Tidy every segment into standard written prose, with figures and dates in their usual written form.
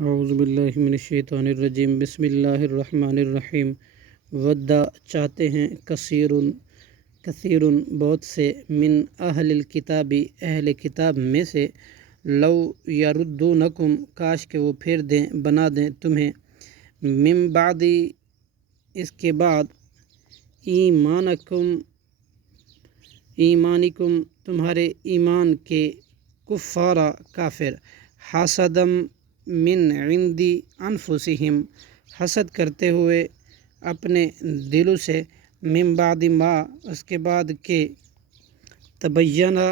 اعوذ باللہ من الشیطان الرجیم بسم اللہ الرحمن الرحیم ودّا چاہتے ہیں کثیر بہت سے من اہل الکتابی اہل کتاب میں سے لو یردونکم کاش کہ وہ پھیر دیں بنا دیں تمہیں من بعدی اس کے بعد ایمانکم تمہارے ایمان کے کفارا کافر حسدم من عندی انفسہم حسد کرتے ہوئے اپنے دلوں سے من بعد ما اس کے بعد کہ تبینہ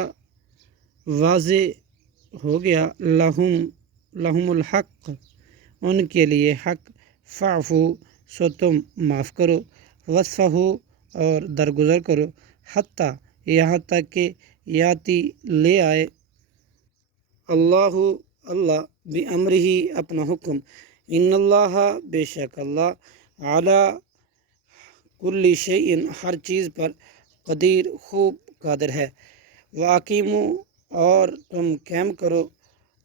واضح ہو گیا لہم الحق ان کے لیے حق فاعفو سو تم معاف کرو وصفحو اور درگزر کرو حتیٰ یہاں تک کہ یاتی لے آئے اللہ بامرہ اپنا حکم ان اللہ بے شک اللہ علی کل شیء ہر چیز پر قدیر خوب قادر ہے واقیموا اور تم قائم کرو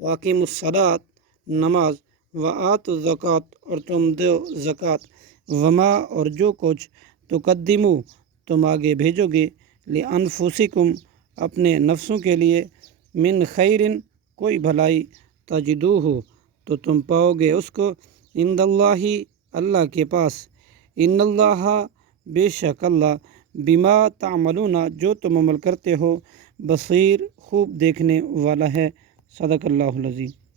واقیموا الصلاۃ نماز وآتوا الزکوٰۃ اور تم دو زکوٰۃ وما اور جو کچھ تقدموا تم آگے بھیجو گے لانفسکم اپنے نفسوں کے لیے من خیر کوئی بھلائی تجدوہ تو تم پاؤ گے اس کو عند اللہ اللہ کے پاس ان اللہ بے شک اللہ بما تعملون جو تم عمل کرتے ہو بصیر خوب دیکھنے والا ہے صدق اللہ العظیم۔